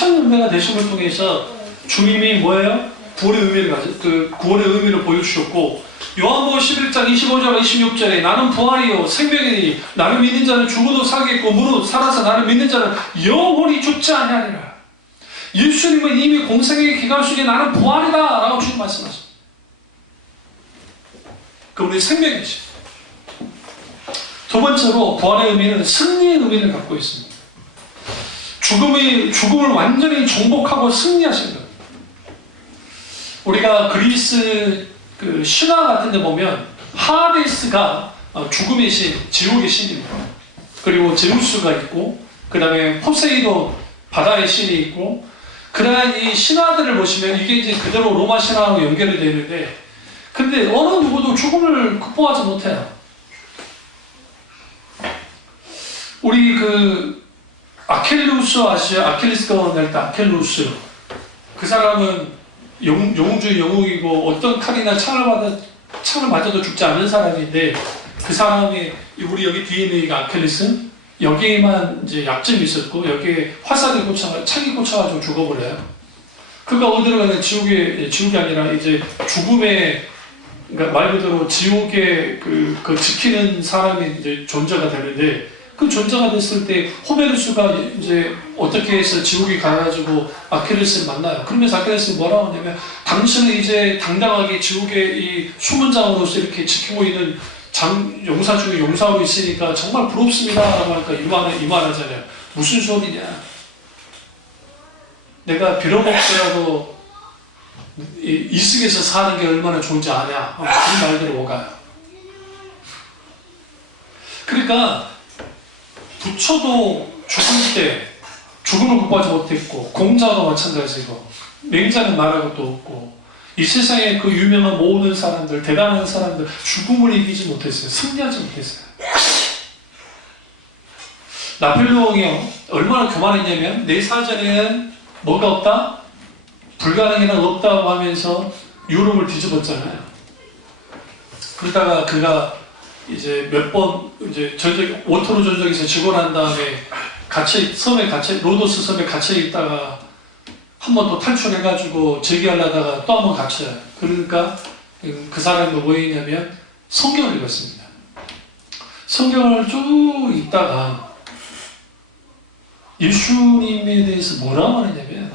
열매가 되심을 통해서 주님이 뭐예요? 구원의 의미를 보여주셨고, 요한복음 11장 25절 26절에 나는 부활이요 생명이니 나를 믿는 자는 죽어도 살겠고 무릇 살아서 나를 믿는 자는 영원히 죽지 아니하리라. 예수님은 이미 공생의 기간 속에 나는 부활이다 라고 주님 말씀하십니다. 그분이 생명이시죠. 두 번째로 부활의 의미는 승리의 의미를 갖고 있습니다. 죽음을 완전히 정복하고 승리하신 겁니다. 우리가 그리스 그 신화 같은 데 보면 하데스가 죽음의 신, 지옥의 신입니다. 그리고 제우스가 있고 그 다음에 포세이돈 바다의 신이 있고, 그러한 이 신화들을 보시면 이게 이제 그대로 로마 신화하고 연결이 되는데, 근데 어느 누구도 죽음을 극복하지 못해요. 우리 그 아켈루스 아시죠? 아킬레스건을 낼 때 아켈루스, 그 사람은 영웅주의 영웅이고 어떤 칼이나 창을 맞아도 죽지 않은 사람인데, 그 사람이 우리 여기 뒤에 있는 이 아킬레스, 여기에만 이제 약점이 있었고 여기에 창이 꽂혀가지고 죽어버려요. 그러니까 어디로 가면 지옥이 아니라 이제 죽음의, 그러니까 말 그대로 지옥의 그 지키는 사람이 이제 존재가 되는데, 그 존재가 됐을 때 호메르스가 이제 어떻게 해서 지옥에 가가지고 아킬레스를 만나요. 그러면서 아킬레스는 뭐라고 하냐면, 당신은 이제 당당하게 지옥의 이 수문장으로서 이렇게 지키고 있는 용사 중에 용사로 있으니까 정말 부럽습니다 라고 하니까 이 말하잖아요. 무슨 소리냐, 내가 빌어먹더라도 이승에서 사는 게 얼마나 좋은지 아냐, 그런 말들이 오가요. 그러니까 부처도 죽을 때 죽음을 극복하지 못했고, 공자도 마찬가지고, 맹자는 말할 것도 없고, 이 세상에 그 유명한 모든 사람들, 대단한 사람들 죽음을 이기지 못했어요. 승리하지 못했어요. 나폴레옹이요, 얼마나 교만했냐면 내 사전에는 뭐가 없다? 불가능이란 없다고 하면서 유럽을 뒤집었잖아요. 그러다가 그가 이제 몇 번 이제 워터로 전적에서 지고 난 다음에 로도스 섬에 갇혀 있다가 한 번 더 탈출해가지고 재기하려다가 또 한 번 갇혀요. 그러니까 그 사람이 뭐 했냐면 성경을 읽었습니다. 성경을 쭉 읽다가 예수님에 대해서 뭐라고 하느냐면,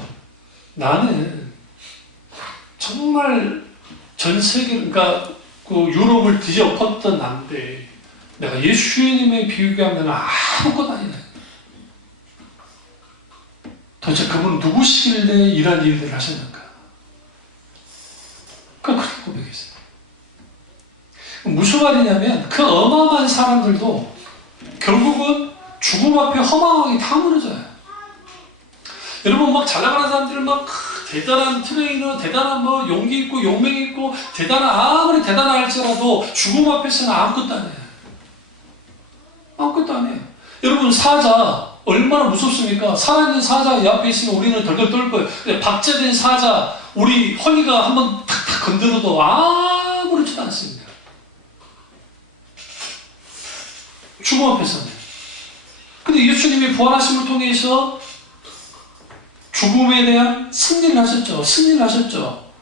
나는 정말 전 세계, 그러니까 그 유럽을 뒤집었던 난데 내가 예수님의 비교하면 아무것도 아니다. 도대체 그분은 누구시길래 이런 일들을 하셨는가? 그렇게 고백했어요. 무슨 말이냐면, 그 어마어마한 사람들도 결국은 죽음 앞에 허망하게 다 무너져요. 여러분, 막 잘 나가는 사람들은 막 대단한 트레이너, 대단한 뭐 용기 있고 용맹 있고 아무리 대단하 할지라도 죽음 앞에서는 아무것도 안 해요. 아무것도 안 해요. 여러분, 사자 얼마나 무섭습니까? 살아있는 사자 옆에 있으면 우리는 덜덜 떨 거예요. 근데 박제된 사자, 우리 허리가 한번 탁탁 건드려도 아무렇지도 않습니다. 죽음 앞에서는. 근데 예수님이 부활하심을 통해서 죽음에 대한 승리를 하셨죠.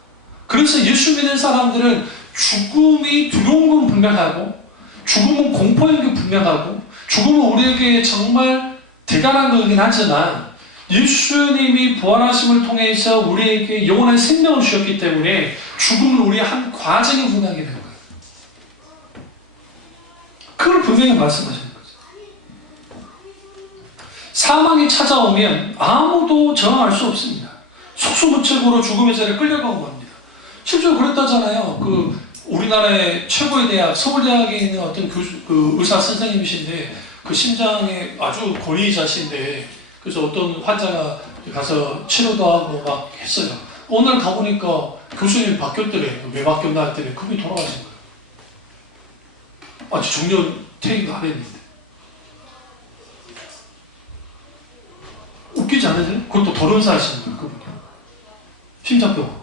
그래서 예수 믿는 사람들은 죽음이 두려운 건 분명하고, 죽음은 공포인 게 분명하고, 죽음은 우리에게 정말 대단한 거긴 하지만, 예수님이 부활하심을 통해서 우리에게 영원한 생명을 주셨기 때문에 죽음은 우리의 한 과정이 분명하게 되는 거예요. 그걸 분명히 말씀하시는 거예요. 사망이 찾아오면 아무도 저항할 수 없습니다. 속수무책으로 죽음의 자리에 끌려가고 맙니다. 실제로 그랬다잖아요. 그 우리나라의 최고의 대학 서울대학에 있는 어떤 그 의사 선생님이신데 그 심장에 아주 권위자신데 그래서 어떤 환자가 가서 치료도 하고 막 했어요. 오늘 가보니까 교수님이 바뀌었더래. 왜 바뀌었나 했더니 그분이 돌아가신 거예요. 아직 중년 퇴임도 안 했는데. 웃기지 않으세요? 그것도 도련사 하시는 거예요, 그분이. 심장병,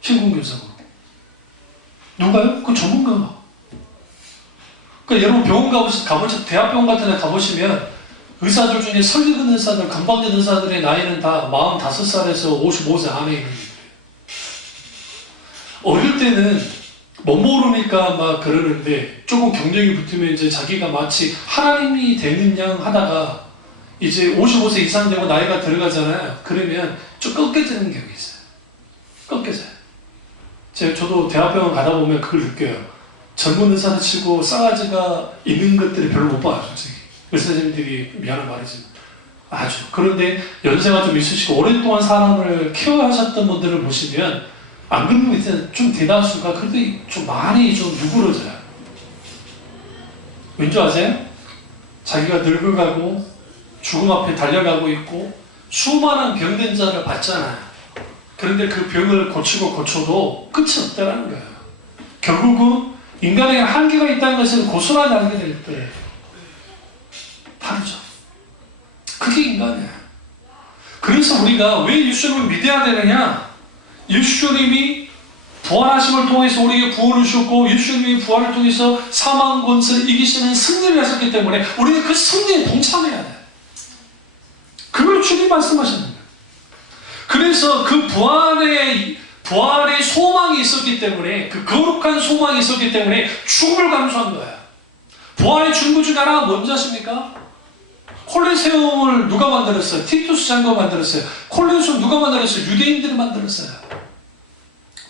심근경색으로. 누가요? 그 전문가가. 그러니까 여러분 병원 가보시, 대학병원 같은 데 가보시면 의사들 중에 설리근 의사들, 건방진 의사들의 나이는 다 45살에서 55세 안에 있는 분들이에요. 어릴 때는 못 모르니까 막 그러는데 조금 경력이 붙으면 이제 자기가 마치 하나님이 되는 양 하다가 이제 55세 이상 되고 나이가 들어가잖아요. 그러면 좀 꺾여지는 경우가 있어요. 꺾여져요. 저도 대학병원 가다 보면 그걸 느껴요. 젊은 의사를 치고 싸가지가 있는 것들이 별로 못 봐요, 솔직히. 의사님들이 미안한 말이지만. 아주. 그런데 연세가 좀 있으시고 오랫동안 사람을 케어하셨던 분들을 보시면 안 그러면 좀 대다수가 그래도 좀 많이 좀 누그러져요. 왠지 아세요? 자기가 늙어가고 죽음 앞에 달려가고 있고 수많은 병든 자를 봤잖아요. 그런데 그 병을 고쳐도 끝이 없다는 거예요. 결국은 인간에게 한계가 있다는 것을 고스란히 알게 될 때 다르죠. 그게 인간이에요. 그래서 우리가 왜 예수님을 믿어야 되느냐? 예수님이 부활하심을 통해서 우리에게 구원을 주셨고 예수님이 부활을 통해서 사망 권세를 이기시는 승리를 하셨기 때문에 우리는 그 승리에 동참해야 돼요. 그걸 주님 말씀하셨는 거예요. 그래서 그 부활의 소망이 있었기 때문에 그 거룩한 소망이 있었기 때문에 죽음을 감수한 거예요. 부활의 증거 중 하나가 뭔지 아십니까? 콜레세움을 누가 만들었어요? 티투스 장로가 만들었어요. 콜레세움 누가 만들었어요? 유대인들이 만들었어요.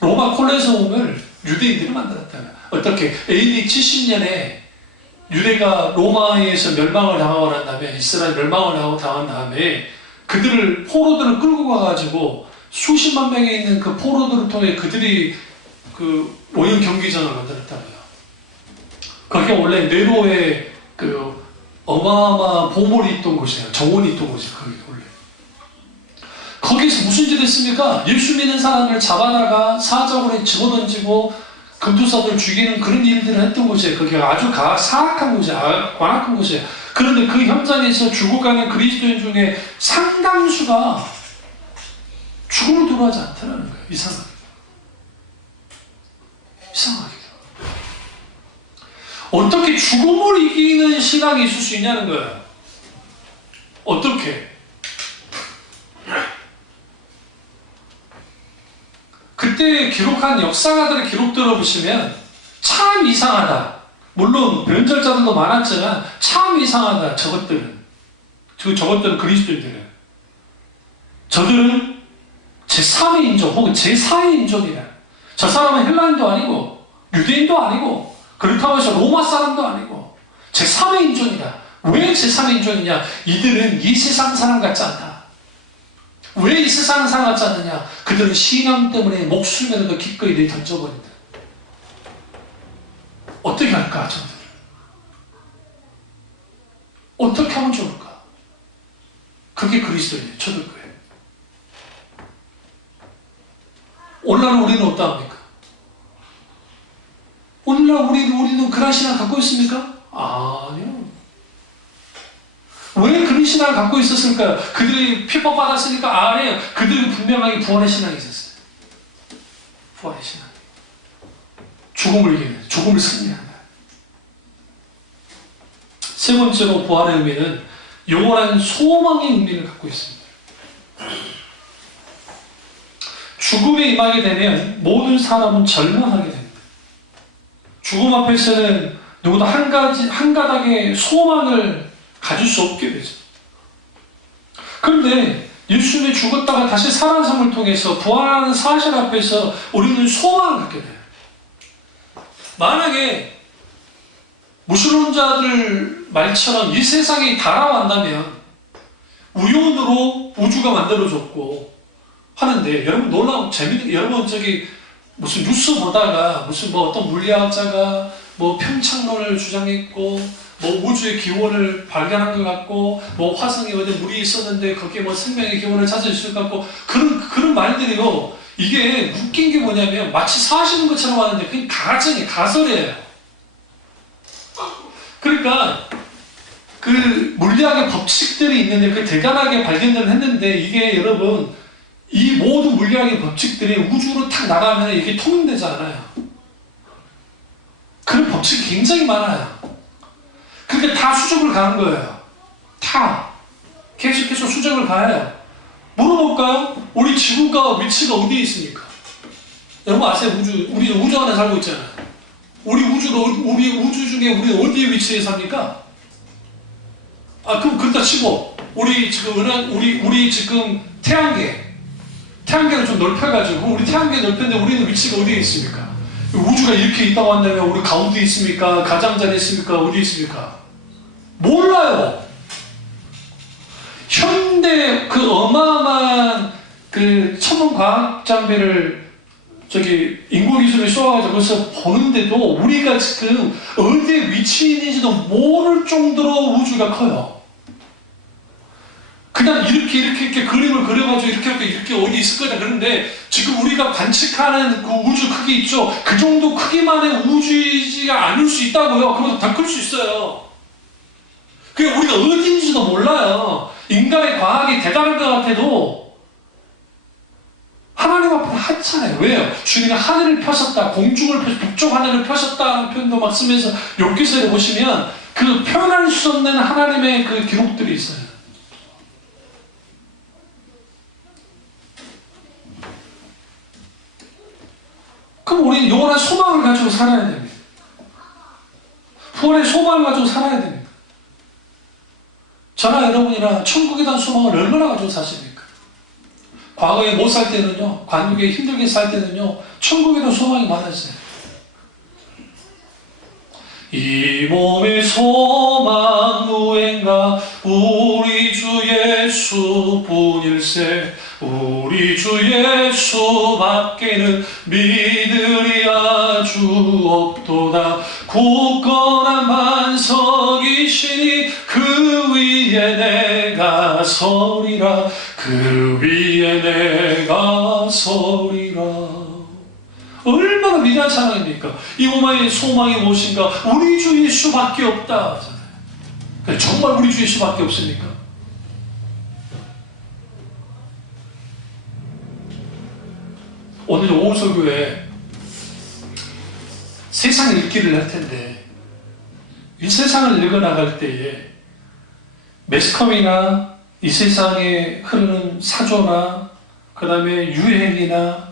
로마 콜레세움을 유대인들이 만들었다고요. 어떻게? AD 70년에 유대가 로마에서 멸망을 당하고 난 다음에 이스라엘 멸망을 하고 당한 다음에 포로들을 끌고 가가지고 수십만 명이 있는 그 포로들을 통해 그들이 그 오염 경기장을 만들었다고요. 거기가 원래 네로의 그 어마어마한 보물이 있던 곳이에요. 정원이 있던 곳이에요. 거기 원래. 거기서 무슨 짓을 했습니까? 예수 믿는 사람을 잡아다가 사적으로 집어던지고 금투사들 죽이는 그런 일들을 했던 곳이에요. 거기가 아주 사악한 곳이에요. 관악한 곳이에요. 그런데 그 현장에서 죽어가는 그리스도인 중에 상당수가 죽음을 두려워하지 않다는 거예요. 이상하게. 어떻게 죽음을 이기는 신앙이 있을 수 있냐는 거예요. 어떻게? 그때 기록한 역사가들의 기록들을 보시면 참 이상하다. 물론 변절자들도 많았지만 참 이상하다. 저것들은 그리스도인들은. 저들은 제3의 인종 혹은 제4의 인종이다. 저 사람은 헬라인도 아니고 유대인도 아니고 그렇다고 해서 로마 사람도 아니고 제3의 인종이다. 왜 제3의 인종이냐? 이들은 이 세상 사람 같지 않다. 왜 이 세상 사람 같지 않느냐? 그들은 신앙 때문에 목숨에도 기꺼이 내던져버린다. 어떻게 할까, 저들? 어떻게 하면 좋을까? 그게 그리스도예요. 저들 거예요. 오늘날 우리는 어떠합니까? 오늘날 우리는 그런 신앙을 갖고 있습니까? 아니요. 왜 그런 신앙을 갖고 있었을까요? 그들이 핍박받았으니까 아니에요. 그들이 분명하게 부활의 신앙이 있었어요. 부활의 신앙. 죽음을 이기는, 죽음을 승리한다. 세 번째로 부활의 의미는 영원한 소망의 의미를 갖고 있습니다. 죽음에 임하게 되면 모든 사람은 절망하게 됩니다. 죽음 앞에서는 누구도 한 가닥의 소망을 가질 수 없게 되죠. 그런데 예수님이 죽었다가 다시 살아남을 통해서 부활하는 사실 앞에서 우리는 소망을 갖게 돼요. 만약에 무신론자들 말처럼 이 세상이 달아왔다면 우연으로 우주가 만들어졌고 하는데 여러분 놀라운 재밌는 게 여러분 무슨 뉴스 보다가 무슨 어떤 물리학자가 평창론을 주장했고 우주의 기원을 발견한 것 같고 화성에 어디 물이 있었는데 거기에 생명의 기원을 찾을 수 있을 것 같고 그런 말들이요. 이게 웃긴 게 뭐냐면 마치 사실인 것처럼 하는데 그게 가정이에요. 가설이에요. 그러니까 그 물리학의 법칙들이 있는데 그 대단하게 발견을 했는데 이게 여러분 이 모든 물리학의 법칙들이 우주로 탁 나가면 이게 통용되지 않아요. 그런 법칙이 굉장히 많아요. 그러니까 다 수정을 가는 거예요. 다. 계속해서 수정을 가요. 물어볼까요? 우리 지구가 위치가 어디에 있습니까? 여러분 아세요? 우리 우주 안에 살고 있잖아요. 우리 우주 중에 우리 어디에 위치해 삽니까? 그럼 그렇다 치고 우리 지금 태양계를 좀 넓혀가지고 우리 태양계 넓혔는데 우리는 위치가 어디에 있습니까? 우주가 이렇게 있다고 한다면 우리 가운데 있습니까? 가장자리에 있습니까? 어디에 있습니까? 몰라요. 현대 그 어마어마한 그 첨단 과학 장비를 인공기술을 쏘아가지고 거기서 보는데도 우리가 지금 어디에 위치해 있는지도 모를 정도로 우주가 커요. 그냥 이렇게 그림을 그려가지고 이렇게 어디 있을 거다 그런데 지금 우리가 관측하는 그 우주 크기 있죠? 그 정도 크기만의 우주이지가 않을 수 있다고요. 그보다 더 클 수 있어요. 그러니까 우리가 어딘지도 몰라요. 인간의 과학이 대단한 것 같아도 하나님 앞에는 하찮아요. 왜요? 주님이 하늘을 펴셨다, 북쪽 하늘을 펴셨다는 표현도 막 쓰면서 욥기서에 보시면 그 표현할 수 없는 하나님의 그 기록들이 있어요. 그럼 우리는 영원한 소망을 가지고 살아야 됩니다. 부활의 소망을 가지고 살아야 됩니다. 저나 여러분이나 천국에 대한 소망을 얼마나 가지고 사십니까? 과거에 못 살 때는요, 관국에 힘들게 살 때는요, 천국에 대한 소망이 많았어요. 이 몸의 소망 무엔가 우리 주 예수뿐일세. 우리 주 예수밖에는 믿으리 아주 없도다. 굳건한 반석이시니 그 위에 내가 서리라. 그 위에 내가 서리라. 얼마나 위대한 사랑입니까? 이 몸의 소망이 무엇인가? 우리 주 예수밖에 없다. 정말 우리 주 예수밖에 없습니까? 오늘 오후 설교에 세상 읽기를 할 텐데 이 세상을 읽어나갈 때에 매스컴이나 이 세상에 흐르는 사조나 그 다음에 유행이나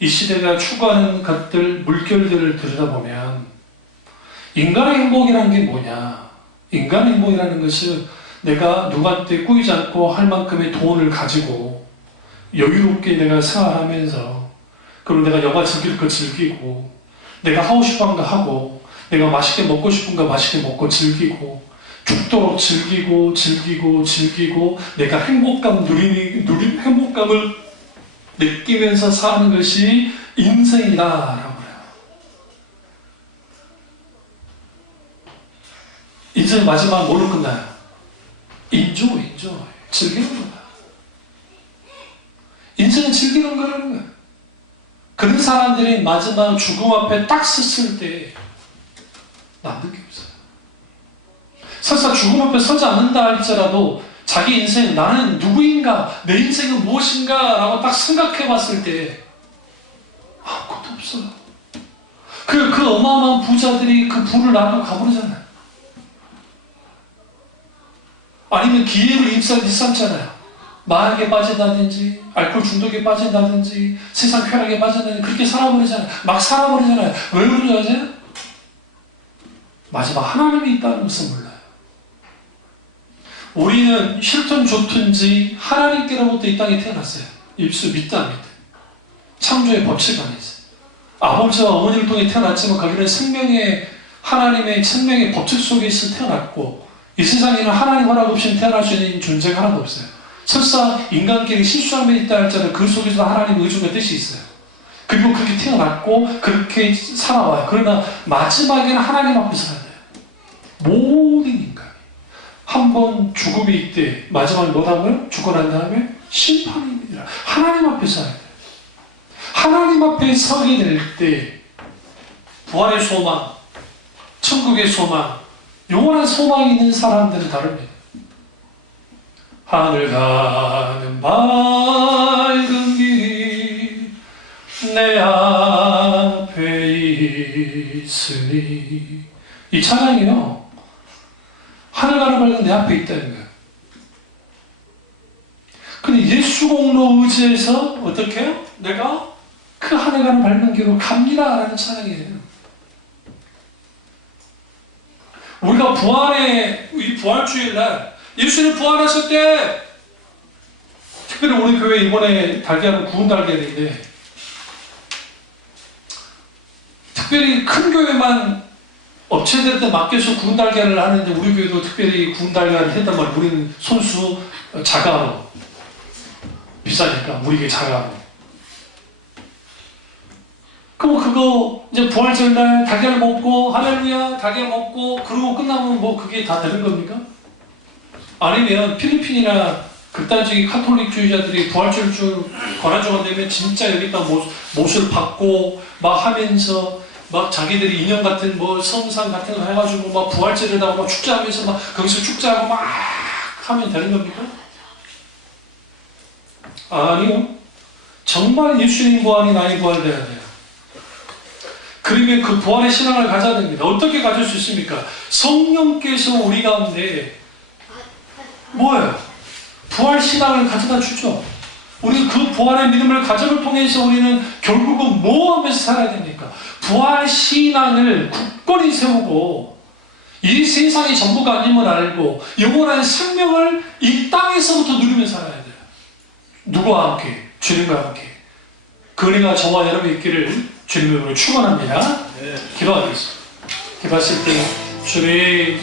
이 시대가 추구하는 것들, 물결들을 들여다보면 인간의 행복이라는 게 뭐냐? 인간의 행복이라는 것은 내가 누구한테 꾸이지 않고 할 만큼의 돈을 가지고 여유롭게 내가 생활하면서 그리고 내가 영화 즐길 거 즐기고 내가 하고 싶은 거 하고 내가 맛있게 먹고 싶은 거 맛있게 먹고 즐기고 죽도록 즐기고 내가 행복감을 느끼면서 사는 것이 인생이다라고 해요. 인생 마지막 뭘로 끝나요? 인조이 즐기는 거야. 인생은 즐기는 거라는 거야. 그런 사람들이 마지막 죽음 앞에 딱 섰을 때 남는 게 없어요. 설사 죽음 앞에 서지 않는다 할지라도 자기 인생, 나는 누구인가, 내 인생은 무엇인가 라고 딱 생각해 봤을 때 아무것도 없어요. 그 어마어마한 부자들이 그 부를 나누고 가버리잖아요. 아니면 기회를 일삼잖아요. 마약에 빠진다든지 알코올 중독에 빠진다든지 세상 쾌락에 빠진다든지 그렇게 살아버리잖아요. 막 살아버리잖아요. 왜 그러죠? 마지막 하나님이 있다는 것을 몰라요. 우리는 싫든 좋든지 하나님께로부터 이 땅에 태어났어요. 입수 믿다 안 믿다. 창조의 법칙 안에서 아버지와 어머니를 통해 태어났지만 거기는 하나님의 생명의 법칙 속에서 태어났고 이 세상에는 하나님 허락 없이는 태어날 수 있는 존재가 하나도 없어요. 설사 인간끼리 실수함에 있다 할지라도 그 속에서 하나님의 의중과 뜻이 있어요. 그리고 그렇게 태어났고 그렇게 살아와요. 그러나 마지막에는 하나님 앞에 살아야 돼요. 모든 인간이 한 번 죽음이 있대 마지막에 뭐라고요? 죽고 난 다음에 심판입니다. 하나님 앞에 살아야 돼요. 하나님 앞에 서게 될 때 부활의 소망, 천국의 소망, 영원한 소망이 있는 사람들은 다릅니다. 하늘 가는 밝은 길이 내 앞에 있으니, 이 찬양이요, 하늘 가는 밝은 내 앞에 있다는 거예요. 근데 예수 공로 의지해서 어떻게 해요? 내가 그 하늘 가는 밝은 길로 갑니다 라는 찬양이에요. 우리가 이 부활주일날 예수님 부활하실 때, 특별히 우리 교회 이번에 달걀은 구운 달걀인데, 특별히 큰 교회만 업체들한테 맡겨서 구운 달걀을 하는데 우리 교회도 특별히 구운 달걀을 했단 말이에요. 우리는 손수 자가로, 비싸니까 우리 교회 자가로. 그럼 그거 이제 부활절날 달걀 먹고 할렐루야 달걀 먹고 그러고 끝나면 뭐 그게 다 되는 겁니까? 아니면 필리핀이나 극단적인 카톨릭주의자들이 부활절 권한주간 되면 진짜 여기다 못을 받고 막 하면서 막 자기들이 인형 같은 뭐 성상 같은 거 해가지고 막 부활절을 하고 막 축제하면서 막 거기서 축제하고 막 하면 되는 겁니까? 아니요. 정말 예수님 부활이 나의 부활돼야 돼요. 그러면 그 부활의 신앙을 가져야 됩니다. 어떻게 가질 수 있습니까? 성령께서 우리 가운데 뭐예요? 부활 신앙을 가져다 주죠. 우리 그 부활의 믿음을 가짐을 통해서 우리는 결국은 뭐 하면서 살아야 됩니까? 부활 신앙을 굳건히 세우고 이 세상이 전부가 아님을 알고 영원한 생명을 이 땅에서부터 누리면서 살아야 돼요. 누구와 함께? 주님과 함께. 그 은혜가 저와 여러분 있기를 주님의 이름으로 축원합니다. 기도하겠습니다. 기도하실 때 주님